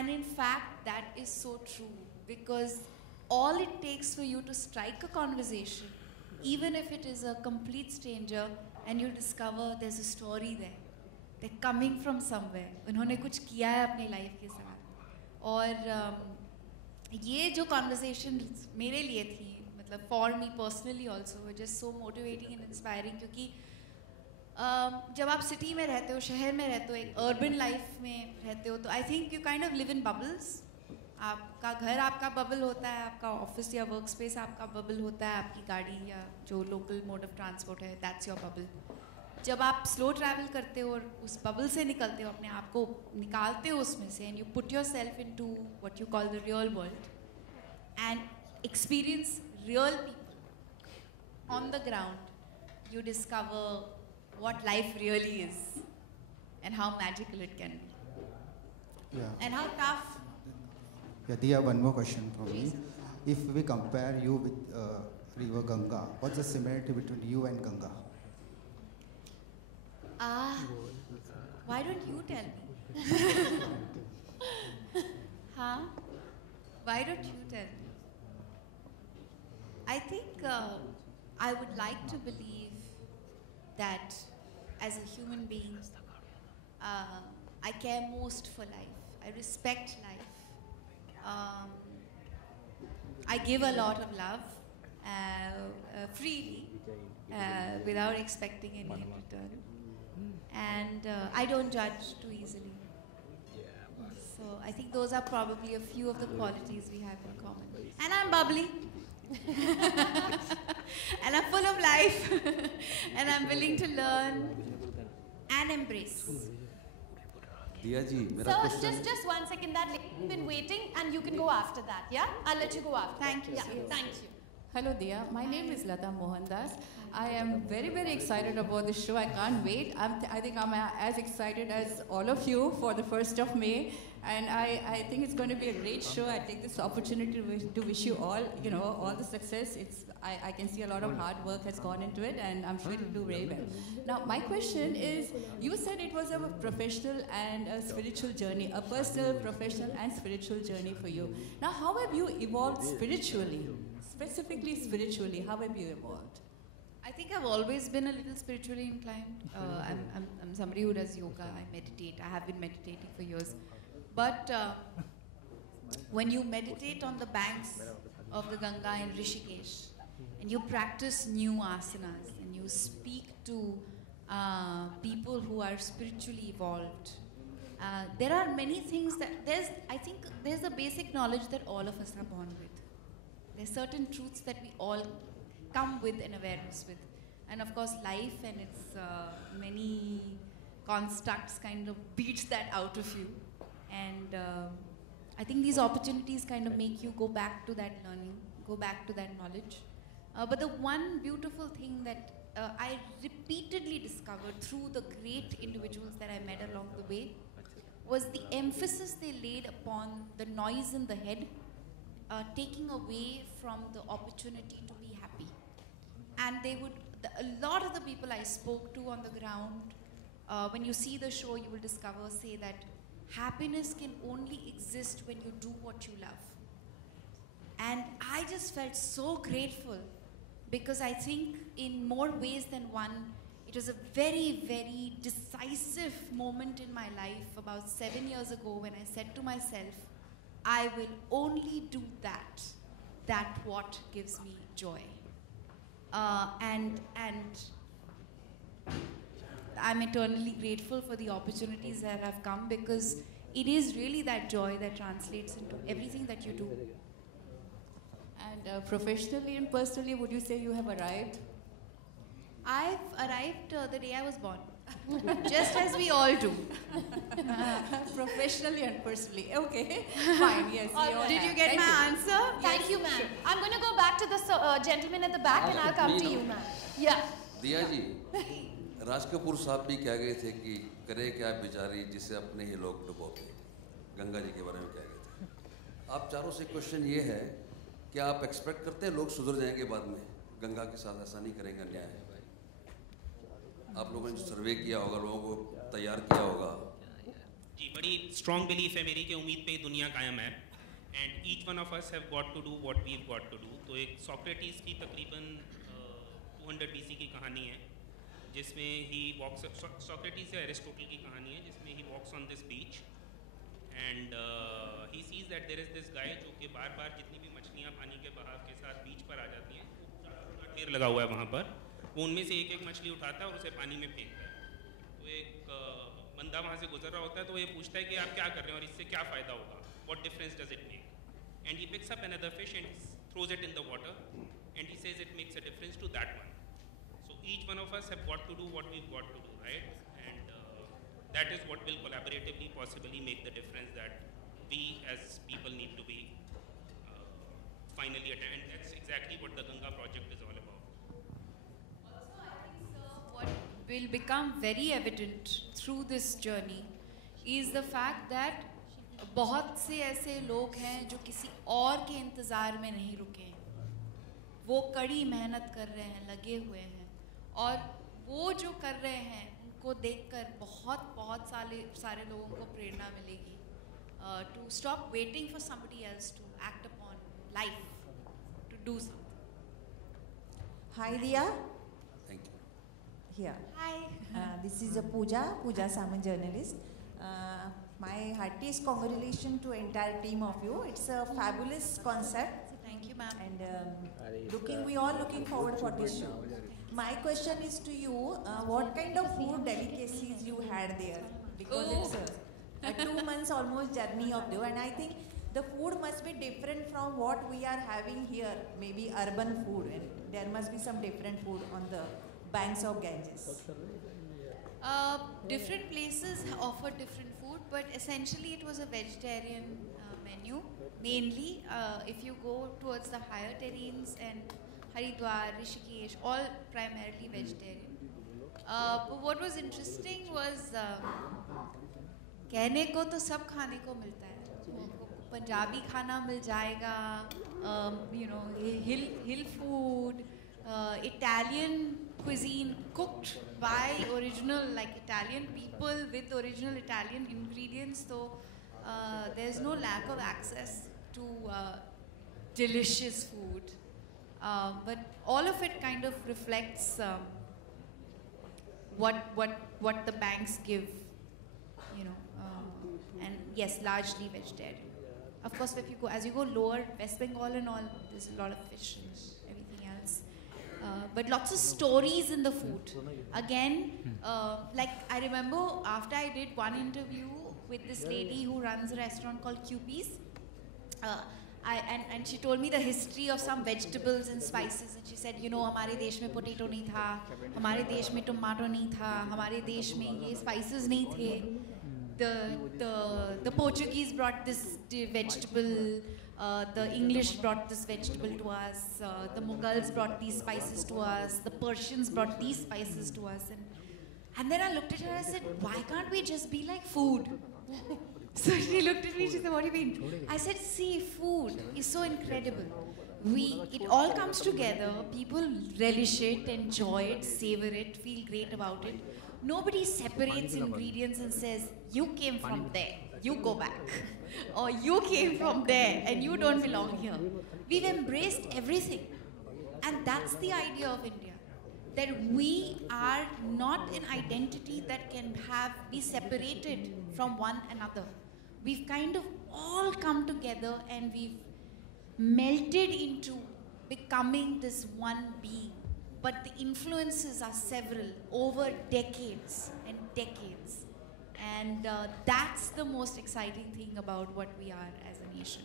And in fact, that is so true, because all it takes for you to strike a conversation, even if it is a complete stranger, and you discover there's a story there. They're coming from somewhere. उन्होंने कुछ किया है अपनी life के साथ. और ये जो conversation मेरे लिए थी, मतलब for me personally also, were just so motivating and inspiring, क्योंकि जब आप सिटी में रहते हो, शहर में रहते हो, एक अर्बन लाइफ में रहते हो, तो I think you kind of live in bubbles. आपका घर आपका बबल होता है, आपका ऑफिस या वर्क स्पेस आपका बबल होता है, आपकी गाड़ी या जो लोकल मोड ऑफ ट्रांसपोर्ट है, दैट्स योर बबल. जब आप स्लो ट्रैवल करते हो और उस बबल से निकलते हो, अपने आप को निकालते हो उसमें से, and you put yourself into what you call the real world and experience real people on the ground, you discover what life really is and how magical it can be. Yeah. And how tough. Yeah, Diya, one more question for me. If we compare you with river Ganga, what's the similarity between you and Ganga? Why don't you tell me? Huh? Why don't you tell me? I think I would like to believe that as a human being, I care most for life. I respect life. I give a lot of love freely, without expecting any in return. And I don't judge too easily. So I think those are probably a few of the qualities we have in common. And I'm bubbly. And I'm full of life. And I'm willing to learn and embrace. Diya ji, Sir, just 1 second. That lady's been waiting, and you can go after that. Yeah, I'll let you go after. Thank you. Yeah, thank you. Hello, Diya. My name is Lata Mohandas. I am very, very excited about this show. I can't wait. I think I'm as excited as all of you for the 1st of May. And I think it's going to be a great show. I take this opportunity to wish you all, all the success. I can see a lot of hard work has gone into it, and I'm sure it'll do very well. Now, my question is, you said it was a professional and a spiritual journey, a personal, professional, and spiritual journey for you. Now, how have you evolved spiritually? Specifically spiritually, how have you evolved? I think I've always been a little spiritually inclined. I'm somebody who does yoga. I meditate. I have been meditating for years. But when you meditate on the banks of the Ganga in Rishikesh, and you practice new asanas, and you speak to people who are spiritually evolved, there are many things that I think there's a basic knowledge that all of us are born with. There's certain truths that we all come with an awareness with. And of course, life and its many constructs kind of beats that out of you. And I think these opportunities kind of make you go back to that learning, go back to that knowledge. But the one beautiful thing that I repeatedly discovered through the great individuals that I met along the way was the emphasis they laid upon the noise in the head, taking away from the opportunity to be happy. And a lot of the people I spoke to on the ground, when you see the show, you will discover, say that happiness can only exist when you do what you love. And I just felt so grateful, because I think in more ways than one, it was a very, very decisive moment in my life about 7 years ago when I said to myself, I will only do that what gives me joy. And I'm eternally grateful for the opportunities that have come, because it is really that joy that translates into everything that you do. And professionally and personally, would you say you have arrived? I've arrived the day I was born. Just as we all do. Professionally and personally. Okay, fine, yes. Did you get my answer? Thank you, ma'am. I'm going to go back to the gentleman at the back, and I'll come to you, ma'am. Yeah. दिया जी, राज कपूर साहब भी कह गए थे कि करे क्या बेचारी जिसे अपने ही लोग डुबोते, गंगा जी के बारे में कह गए थे. आप चारों से क्वेश्चन ये है कि आप एक्सपेक्ट करते हैं लोग सुधर जाएंगे बाद में, गंगा के साथ ऐसा नहीं करेंगे अन्याय. आप लोगों ने जो सर्वे किया होगा, लोगों को तैयार किया होगा, जी, बड़ी स्ट्रॉन्ग बिलीफ है मेरी कि उम्मीद पे ही दुनिया कायम है, and each one of us have got to do what we have got to do. तो एक सोक्रेटिस की तकरीबन 200 BC की कहानी है जिसमें ही वॉक्स, सोक्रेटिस या एरिस्टोटल की कहानी है जिसमें he walks on this beach and he sees that there is this guy जो कि बार बार जितनी भी मछलियाँ पानी के बहाव के साथ बीच पर आ जाती हैं, ढेर लगा हुआ है वहाँ पर, वो उनमें से एक एक मछली उठाता है और उसे पानी में फेंकता है। तो एक बंदा वहाँ से गुजर रहा होता है तो ये पूछता है कि आप क्या कर रहे हैं और इससे क्या फ़ायदा होगा, what difference does it make, and he picks up another fish and throws it in the water and he says it makes a difference to that one. So each one of us have got to do what we've got to do, right? And that is what will collaboratively possibly make the difference that we as people need to be finally attend. And that's exactly what the Ganga project is all about. Also, I think, sir, what will become very evident through this journey is the fact that बहुत से ऐसे लोग हैं जो किसी और के इंतज़ार में नहीं रुके हैं, वो कड़ी मेहनत कर रहे हैं, लगे हुए हैं, और वो जो कर रहे हैं उनको देखकर बहुत बहुत सारे लोगों को प्रेरणा मिलेगी to stop waiting for somebody else to act upon life, to do something. Hi Dia. Thank you. Here. Hi. This is Pooja Saman, journalist. My heartiest congratulations to entire team of you. It's a fabulous concept. Thank you, ma'am. And we all looking forward for this show. My question is to you, what kind of food delicacies you had there? Because it's a 2 months almost journey of you, and I think the food must be different from what we are having here, maybe urban food, and there must be some different food on the banks of Ganges. Different places offer different food, but essentially it was a vegetarian menu. Mainly, if you go towards the higher terrains and Haridwar, Rishikesh, all primarily vegetarian. But what was interesting was कहने को तो सब खाने को मिलता है. पंजाबी खाना मिल जाएगा, hill food, Italian cuisine cooked by like Italian people with original Italian ingredients. So there's no lack of access to delicious food. But all of it kind of reflects what the banks give, and yes, largely vegetarian. Of course, as you go lower, West Bengal and all, there's a lot of fish and everything else. But lots of stories in the food. Again, like I remember after I did one interview with this lady who runs a restaurant called QP's, and she told me the history of some vegetables and spices, and she said, हमारे देश में potato नहीं था, हमारे देश में tomato नहीं था, हमारे देश में ये spices नहीं थे. The Portuguese brought this vegetable, the English brought this vegetable to us, the Mughals brought these spices to us, the Persians brought these spices to us, and then I looked at her and I said, why can't we just be like food? So she looked at me and she said, what do you mean? I said, see, food is so incredible. It all comes together, people relish it, enjoy it, savor it, feel great about it. Nobody separates ingredients and says, you came from there, you go back. Or you came from there and you don't belong here. We've embraced everything. And that's the idea of India. That we are not an identity that can be separated from one another. We've kind of all come together and we've melted into becoming this one being. But the influences are several over decades and decades. And that's the most exciting thing about what we are as a nation.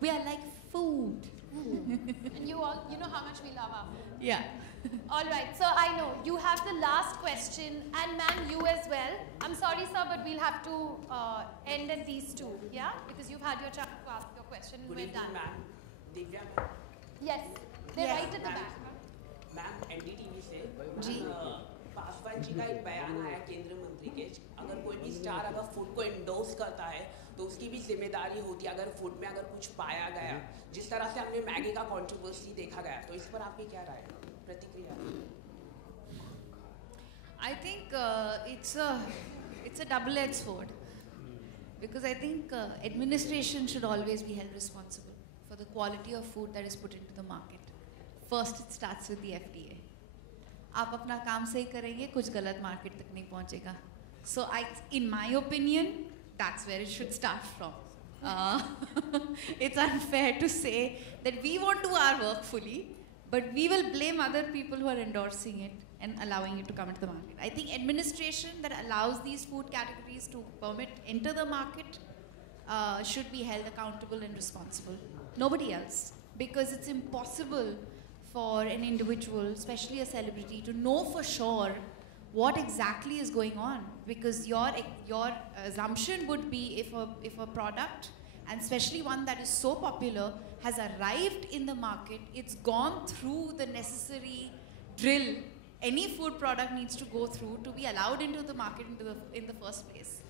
We are like food. And you all, you know how much we love our food. Yeah. All right, so I know you have the last question, and ma'am, you as well. I'm sorry, sir, but we'll have to end at these two, yeah? Because you've had your chance to ask your question. Good We're evening, done. ma'am. Divya. Yes, they're Yes. right at the back. Ma'am NDTV से जी। पासवान जी का एक बयान आया केंद्रीय मंत्री के, अगर कोई भी स्टार अगर फूड को इंडोर्स करता है तो उसकी भी जिम्मेदारी होती है अगर फूड में अगर कुछ पाया गया, जिस तरह से हमने मैगी का कंट्रोवर्सी देखा गया, तो इस पर आपकी क्या राय है, प्रतिक्रिया? I think it's a double-edged sword. because I think administration should always be held responsible for the quality of food that is put into the market. First, it starts with the FDA. आप अपना काम सही करेंगे, कुछ गलत market तक नहीं पहुँचेगा. So, in my opinion, that's where it should start from. It's unfair to say that we won't do our work fully, but we will blame other people who are endorsing it and allowing it to come into the market. I think administration that allows these food categories to enter the market should be held accountable and responsible. Nobody else. Because it's impossible for an individual, especially a celebrity, to know for sure what exactly is going on. Because your assumption would be if a product, and especially one that is so popular, has arrived in the market, it's gone through the necessary drill any food product needs to go through to be allowed into the market in the first place.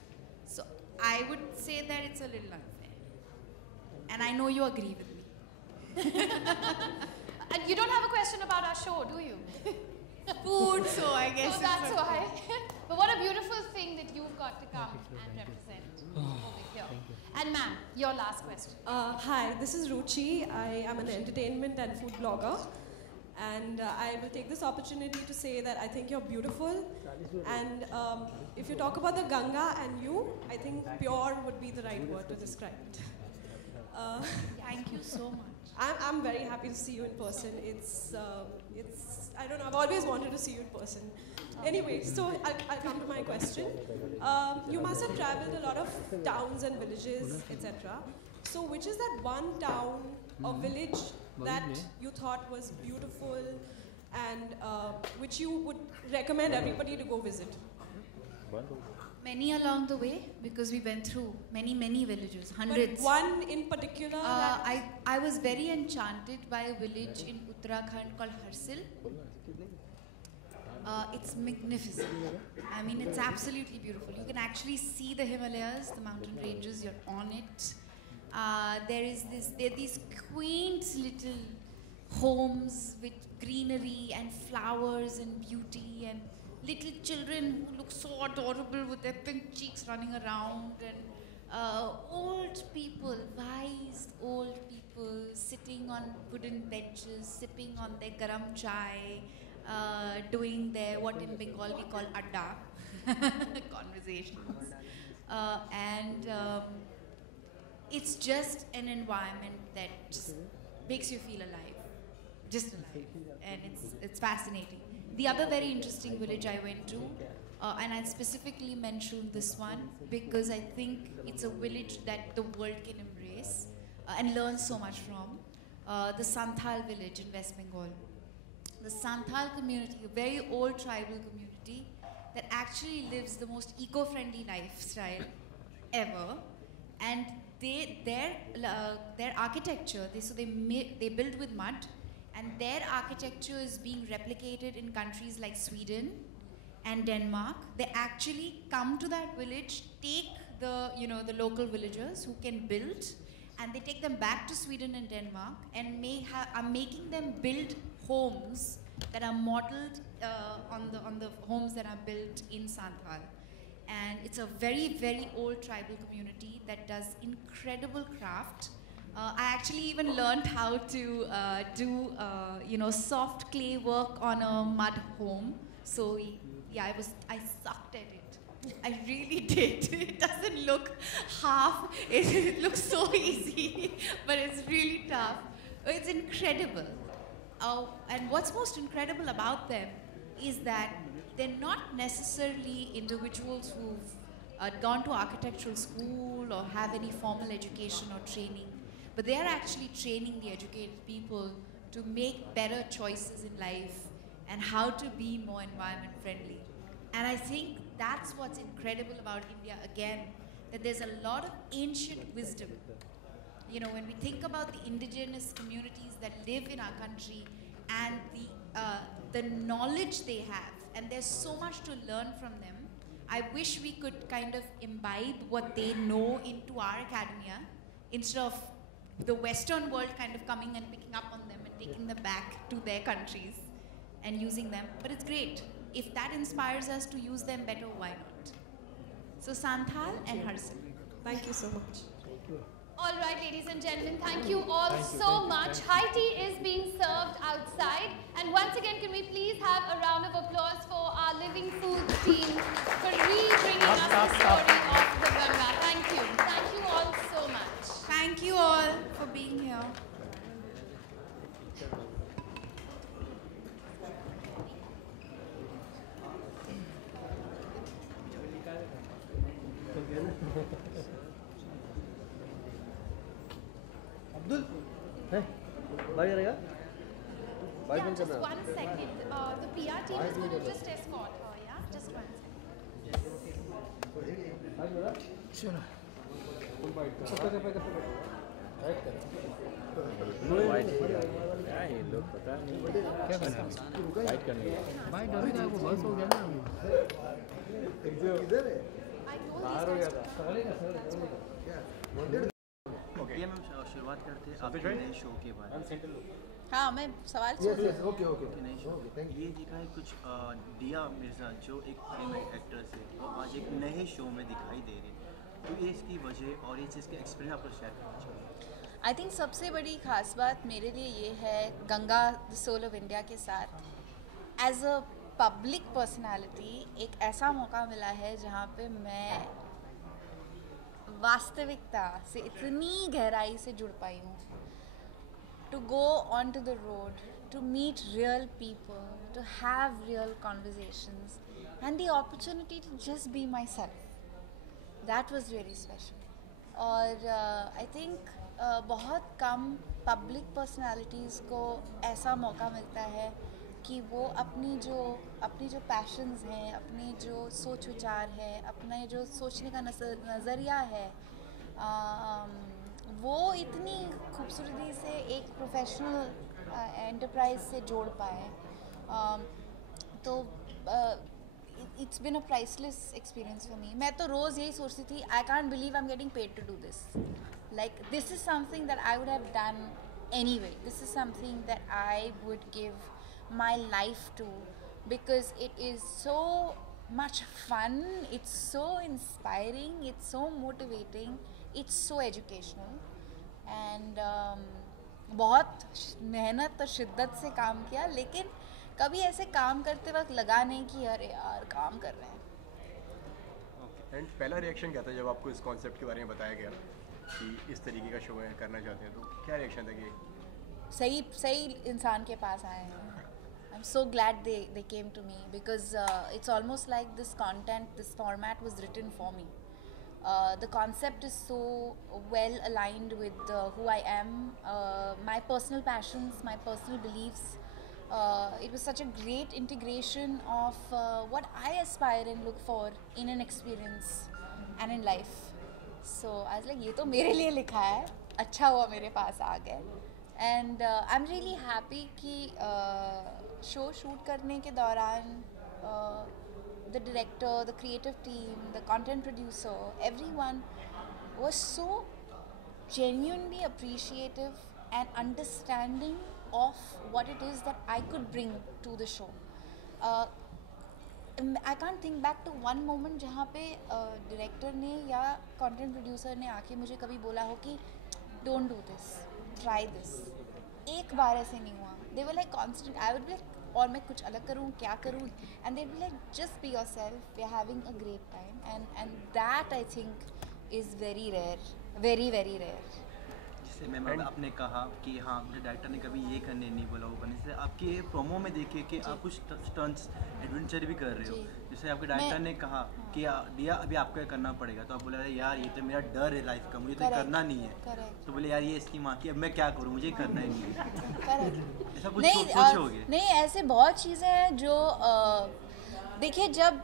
So I would say that it's a little unfair. And I know you agree with me. And you don't have a question about our show, do you? Food, so I guess. So that's why. But what a beautiful thing that you've got to come and represent over here. And ma'am, your last question. Hi, this is Ruchi. I am an entertainment and food blogger. And I will take this opportunity to say that I think you're beautiful. And if you talk about the Ganga and you, I think pure would be the right word to describe it. Thank you so much. I'm very happy to see you in person. It's I don't know, I've always wanted to see you in person. Anyway, so I'll come to my question. You must have traveled a lot of towns and villages, etc. So which is that one town or village that you thought was beautiful and which you would recommend everybody to go visit? Many along the way, because we went through many villages, hundreds. But one in particular? I was very enchanted by a village in Uttarakhand called Harsil. It's magnificent. I mean, it's absolutely beautiful. You can actually see the Himalayas, the mountain ranges, you're on it. There are these quaint little homes with greenery and flowers and beauty and little children who look so adorable with their pink cheeks running around, and old people, wise old people sitting on wooden benches, sipping on their garam chai, doing their, what in Bengal we call adda, conversations. It's just an environment that just makes you feel alive, just alive, and it's fascinating. The other very interesting village I went to, and I specifically mentioned this one because I think it's a village that the world can embrace and learn so much from, the Santhal village in West Bengal. The Santhal community, a very old tribal community that actually lives the most eco-friendly lifestyle ever, and their architecture, they build with mud, and their architecture is being replicated in countries like Sweden and Denmark. They actually come to that village, take the local villagers who can build, and they take them back to Sweden and Denmark and are making them build homes that are modeled on the homes that are built in Santhal. And it's a very, very old tribal community that does incredible craft. I actually even learned how to do soft clay work on a mud home. So yeah, I sucked at it. I really did. It doesn't look it looks so easy, but it's really tough. It's incredible. And what's most incredible about them is that they're not necessarily individuals who've gone to architectural school or have any formal education or training, but they are actually training the educated people to make better choices in life and how to be more environment friendly. And I think that's what's incredible about India again, that there's a lot of ancient wisdom. You know, when we think about the indigenous communities that live in our country and the knowledge they have, and there's so much to learn from them, I wish we could kind of imbibe what they know into our academia instead of the Western world kind of coming and picking up on them and taking them back to their countries and using them. But it's great. If that inspires us to use them better, why not? So Santhal and Harsil. Thank you so much. All right, ladies and gentlemen, thank you all so much. High tea is being served outside. And once again, can we please have a round of applause for our Living Foodz team for re-bringing us the story of the Ganga. Thank you. Thank you all so much. Thank you all for being here. Abdul है बाहर रहेगा Yeah, just 1 second. The PR team is going to just escort her, yeah? Just 1 second. ये लोग पता नहीं क्या करना fight करने भाई डर गया वो बस हो गया ना इधर है बाहर हो गया था ओके ये हम शुरुआत करते हैं आपके नए शो के बारे में। हाँ, मैं सवाल ओके नए शो ये देखा है कुछ दिया मिर्जा जो एक फिल्म एक्ट्रेस है वो आज एक नए शो में दिखाई दे रही है, तो ये इसकी वजह और ये चीज़ का एक्सपीरियंस आपको शेयर करना चाहिए। आई थिंक सबसे बड़ी खास बात मेरे लिए ये है Ganga the soul of India के साथ एज अ पब्लिक पर्सनालिटी एक ऐसा मौका मिला है जहाँ पे मैं वास्तविकता से इतनी गहराई से जुड़ पाई हूँ। To go on to the road, to meet real people, to have real conversations and the opportunity to just be myself, that was really special. और आई थिंक बहुत कम पब्लिक पर्सनालिटीज़ को ऐसा मौका मिलता है कि वो अपनी जो पैशंस हैं, अपनी जो सोच विचार है, अपने जो सोचने का नज़रिया है, वो इतनी खूबसूरती से एक प्रोफेशनल एंटरप्राइज से जोड़ पाए। तो it's been a priceless experience for me. मैं तो रोज़ यही सोचती थी, I can't believe I'm getting paid to do this. Like, this is something that I would have done anyway. This is something that I would give my life to because it is so much fun, it's so inspiring, it's so motivating, it's so educational. And बहुत मेहनत और शिद्दत से काम किया, लेकिन कभी ऐसे काम करते वक्त लगा नहीं कि अरे यार काम कर रहे हैं। एंड पहला रिएक्शन क्या था जब आपको इस कॉन्सेप्ट के बारे में बताया गया कि इस तरीके का शो करना चाहते हैं, तो क्या रिएक्शन था कि सही इंसान के पास आए हैं। I am so glad they came to me because it's almost like this content, this format was written for me. The concept is so well aligned with who I am, my personal passions, my personal beliefs. It was such a great integration of what I aspire and look for in an experience and in life. So I was like, ये तो मेरे लिए लिखा है, अच्छा हुआ मेरे पास आ गए. And I'm really happy कि शो शूट करने के दौरान the director, the creative team, the content producer, everyone was so genuinely appreciative and understanding of what it is that I could bring to the show. I can't think back to one moment जहाँ पे director ने या content producer ने आके मुझे कभी बोला हो कि don't do this, try this. एक बार ऐसे नहीं हुआ. They were like constant. I would be like, और मैं कुछ अलग करूँ, क्या करूँ? And they'd be like, just be yourself. We're having a great time, and that I think is very rare, very very rare. जैसे मैम आपने कहा कि हाँ मुझे डायरेक्टर ने कभी ये करने नहीं बोला, वो करने से आपकी ये प्रोमो में देखिए कि आप कुछ स्टंट्स एडवेंचर भी कर रहे हो. जैसे आपके डायरेक्टर ने कहा कि दिया अभी आपको करना पड़ेगा, तो आप बोले यार ये तो मेरा डर है लाइफ का, मुझे तो करना नहीं है. तो बोले यार ये इसकी माँ की, अब मैं क्या करूँ, मुझे करना ही नहीं है. ऐसा कुछ सोचोगे? नहीं, ऐसे बहुत चीज़ें हैं जो देखिए जब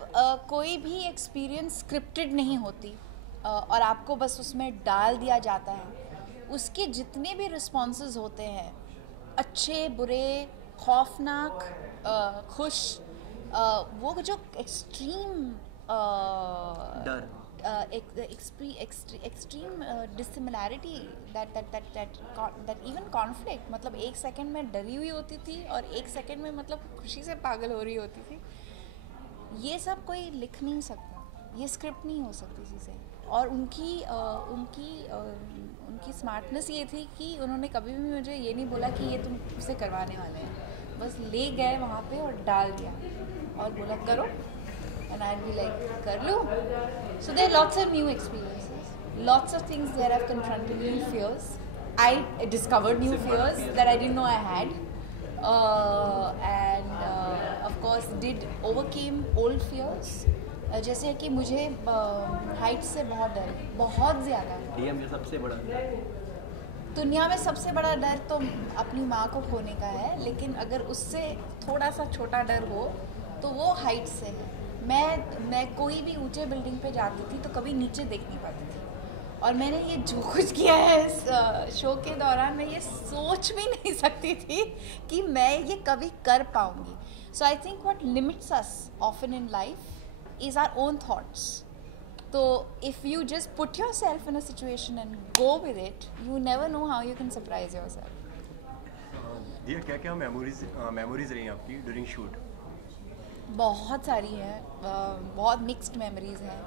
कोई भी एक्सपीरियंस स्क्रिप्टेड नहीं होती और आपको बस उसमें डाल दिया जाता है, उसके जितने भी रिस्पॉन्सेज होते हैं, अच्छे बुरे, खौफनाक, खुश, वो जो extreme extreme dissimilarity, that even conflict, मतलब एक सेकंड में डरी हुई होती थी और एक सेकंड में मतलब खुशी से पागल हो रही होती थी, ये सब कोई लिख नहीं सकता, ये स्क्रिप्ट नहीं हो सकती चीज़ें. और उनकी स्मार्टनेस ये थी कि उन्होंने कभी भी मुझे ये नहीं बोला कि ये तुम उसे करवाने वाले हैं, बस ले गए वहाँ पे और डाल दिया और बोला करो, एंड आई बी लाइक कर लो. So there lots of new experiences, lots of things there have confronted new fears. I discovered new fears that I didn't know I had, and of course did overcame old fears. जैसे कि मुझे height से बहुत डर है, बहुत ज़्यादा. DM में सबसे बड़ा दुनिया में सबसे बड़ा डर तो अपनी माँ को खोने का है, लेकिन अगर उससे थोड़ा सा छोटा डर हो तो वो हाइट से है. मैं कोई भी ऊंचे बिल्डिंग पे जाती थी तो कभी नीचे देख नहीं पाती थी, और मैंने ये जो कुछ किया है इस शो के दौरान, मैं ये सोच भी नहीं सकती थी कि मैं ये कभी कर पाऊँगी. So I think what limits us often in life is our own thoughts. So if you just put yourself in a situation and go with it, you never know how you can surprise yourself. दिया क्या memories रही हैं आपकी during shoot? बहुत सारी हैं, बहुत mixed memories हैं.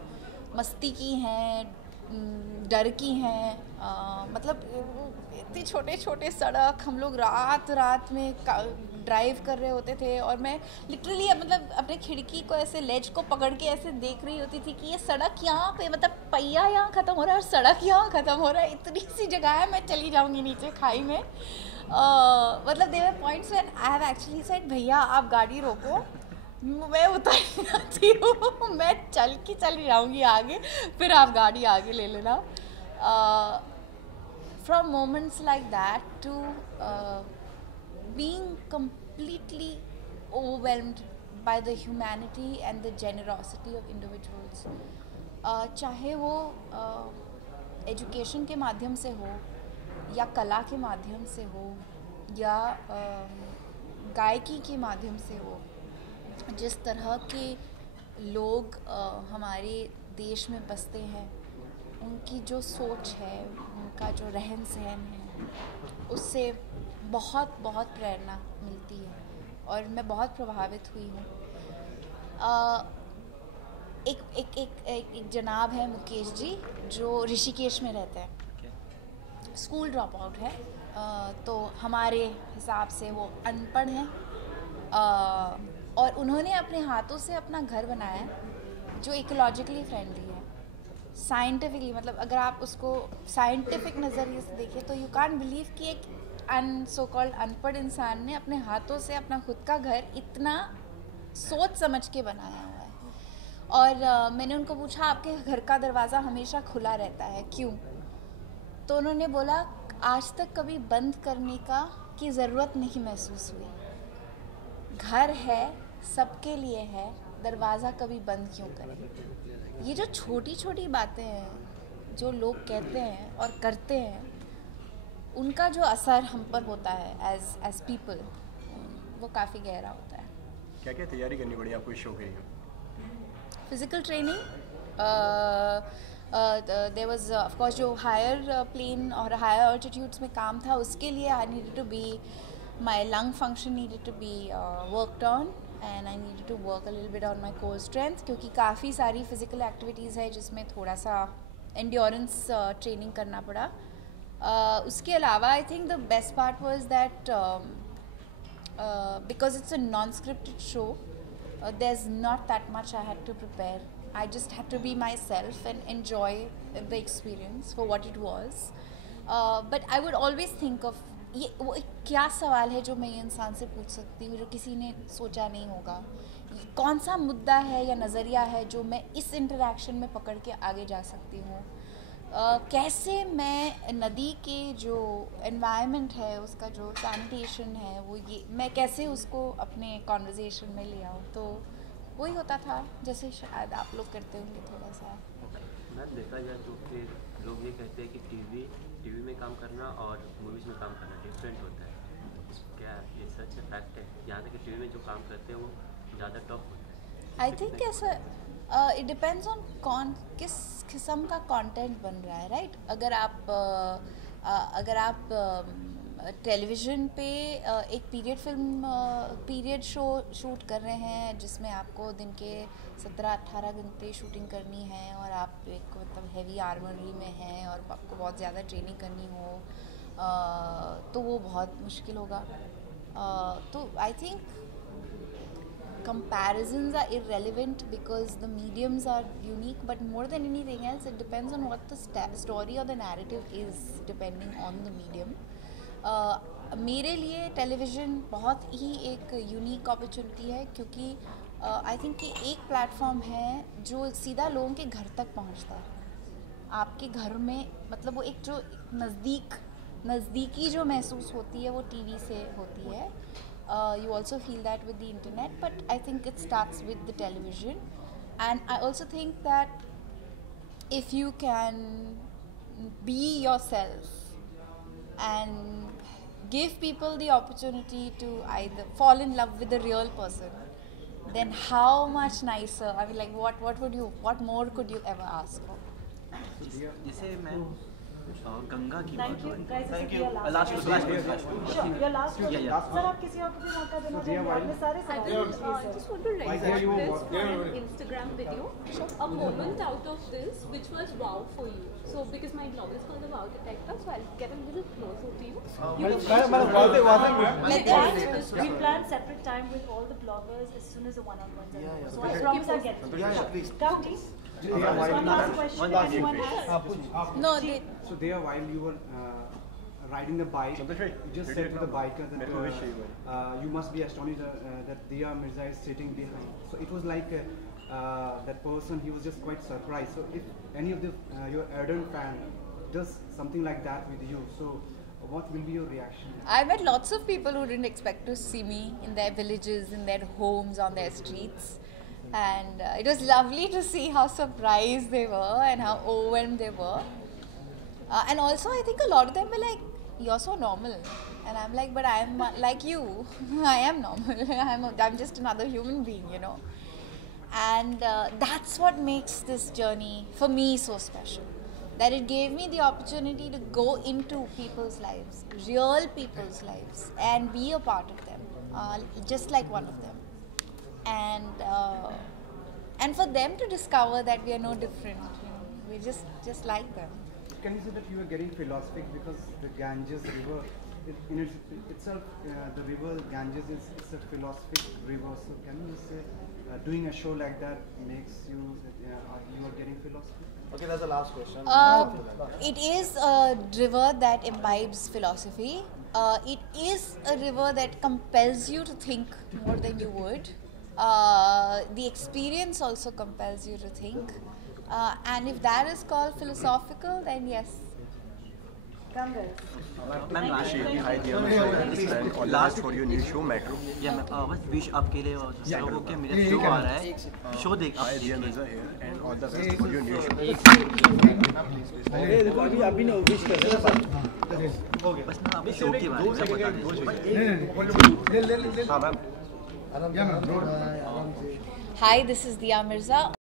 मस्ती की हैं, डर की हैं. मतलब इतने छोटे छोटे सड़क, हम लोग रात में ड्राइव कर रहे होते थे, और मैं लिटरली मतलब अपने खिड़की को ऐसे लेज को पकड़ के ऐसे देख रही होती थी कि ये सड़क यहाँ पे, मतलब पहिया यहाँ ख़त्म हो रहा है और सड़क यहाँ ख़त्म हो रहा है. इतनी सी जगह है, मैं चली जाऊँगी नीचे खाई में. मतलब there were points when I have actually said भैया आप गाड़ी रोको, मैं उतर जाती हूँ, मैं चली जाऊँगी आगे, फिर आप गाड़ी आगे ले लेना. From moments like that to being completely overwhelmed by the humanity and the generosity of individuals, चाहे वो एजुकेशन के माध्यम से हो, या कला के माध्यम से हो, या गायकी के माध्यम से हो. जिस तरह के लोग हमारे देश में बसते हैं, उनकी जो सोच है, उनका जो रहन सहन है, उससे बहुत प्रेरणा मिलती है, और मैं बहुत प्रभावित हुई हूँ. एक जनाब है मुकेश जी, जो ऋषिकेश में रहते हैं, स्कूल ड्रॉप आउट है. तो हमारे हिसाब से वो अनपढ़ हैं, और उन्होंने अपने हाथों से अपना घर बनाया जो इकोलॉजिकली फ्रेंडली है, साइंटिफिकली. मतलब अगर आप उसको साइंटिफिक नज़रिए से देखें तो यू कांट बिलीव कि एक सो कॉल्ड अनपढ़ इंसान ने अपने हाथों से अपना खुद का घर इतना सोच समझ के बनाया हुआ है. और मैंने उनको पूछा आपके घर का दरवाज़ा हमेशा खुला रहता है क्यों? तो उन्होंने बोला आज तक कभी बंद करने की ज़रूरत नहीं महसूस हुई. घर है, सबके लिए है, दरवाज़ा कभी बंद क्यों करें? ये जो छोटी छोटी बातें हैं जो लोग कहते हैं और करते हैं, उनका जो असर हम पर होता है एज पीपल, वो काफ़ी गहरा होता है. क्या क्या तैयारी करनी पड़ी आपको इस शो के लिए? Physical training, there was of course जो हायर प्लेन और हायर ऑल्टीट्यूड्स में काम था, उसके लिए I needed to be, my lung function needed to be worked on, and I needed to work a little bit on my core strength, क्योंकि काफ़ी सारी physical activities है जिसमें थोड़ा सा endurance training करना पड़ा. उसके अलावा I think the best part was that because it's a non-scripted show, there's not that much I had to prepare. I just had to be myself and enjoy the experience for what it was. But I would always think of ये वो एक क्या सवाल है जो मैं ये इंसान से पूछ सकती हूँ जो किसी ने सोचा नहीं होगा. कौन सा मुद्दा है या नज़रिया है जो मैं इस इंटरेक्शन में पकड़ के आगे जा सकती हूँ. कैसे मैं नदी के जो एनवायरनमेंट है, उसका जो सैनिटेशन है, वो ये मैं कैसे उसको अपने कॉन्वर्जेशन में ले आऊँ. तो वही होता था जैसे शायद आप लोग करते होंगे थोड़ा सा. मैम देखा जाए तो फिर लोग ये कहते हैं कि टीवी में काम करना और मूवीज़ में काम करना डिफरेंट होता है. क्या ये सच है, फैक्ट है? यहाँ तक कि टीवी में जो काम करते हैं वो ज़्यादा टफ होता है. आई थिंक ऐसा इट डिपेंड्स ऑन किस किस्म का कंटेंट बन रहा है, राइट? अगर आप टेलीविज़न पे एक पीरियड शो शूट कर रहे हैं जिसमें आपको दिन के 17-18 घंटे शूटिंग करनी है और आप एक मतलब हैवी आर्मरी में हैं और आपको बहुत ज़्यादा ट्रेनिंग करनी हो, तो वो बहुत मुश्किल होगा. तो I think comparisons are irrelevant because the mediums are unique, but more than anything else it depends on what the story or the narrative is depending on the medium. मेरे लिए टेलीविज़न बहुत ही एक यूनिक अपॉर्चुनिटी है क्योंकि I think कि एक platform है जो सीधा लोगों के घर तक पहुंचता है. आपके घर में मतलब वो एक जो नज़दीकी जो महसूस होती है वो टीवी से होती है. You also feel that with the internet, but I think it starts with the television. And I also think that if you can be yourself and give people the opportunity to either fall in love with the real person, then how much nicer, I mean, like what more could you ever ask for? जैसे मैं गंगा की Thank you. Thank you. Last question. Sure, your last question. Yeah. Sir, आप किसी और को भी मौका देना चाहेंगे? आपने सारे सवाल I just want to raise this for an Instagram video. A moment out of this which was wow for you. So because my blog is called the Wow Detector, so I'll get a little closer to you. We plan separate time with all the bloggers as soon as the one-on-ones are over. So I promise I'll get to you. please. Gauti? One last question. Anyone else? No, So there, while you were riding the bike, you just said to the biker that you must be astonished that Dia Mirza is sitting behind. So it was like that person, he was just quite surprised. So if any of your ardent fan does something like that with you, so what will be your reaction? I met lots of people who didn't expect to see me in their villages, in their homes, on their streets. And it was lovely to see how surprised they were and how overwhelmed they were. And also I think a lot of them were like, you're so normal. And I'm like, but I'm like you. I am normal. I'm just another human being, you know. And that's what makes this journey for me so special. That it gave me the opportunity to go into people's lives, real people's lives, and be a part of them, just like one of them. And for them to discover that we are no different, you know, we're just like them. Can you say that you are getting philosophic because the Ganges river, in itself, the river Ganges it's a philosophic river. So can you say doing a show like that makes you you are getting philosophic? Okay, that's the last question. It is a river that imbibes philosophy. It is a river that compels you to think more than you would. The experience also compels you to think. And if that is called philosophical, then yes. Ganga. Ma'am, Hi, dear. Last for your new show, Metro. Yeah, बस wish आपके लिए और लोगों के मेरे show आ रहा है, show देख आप Hi, dear Mirza here, and all the best for your new show. अभी ना विश कर बस ना अभी शो के बारे में बता दीजिए. Hi, this is Dia Mirza.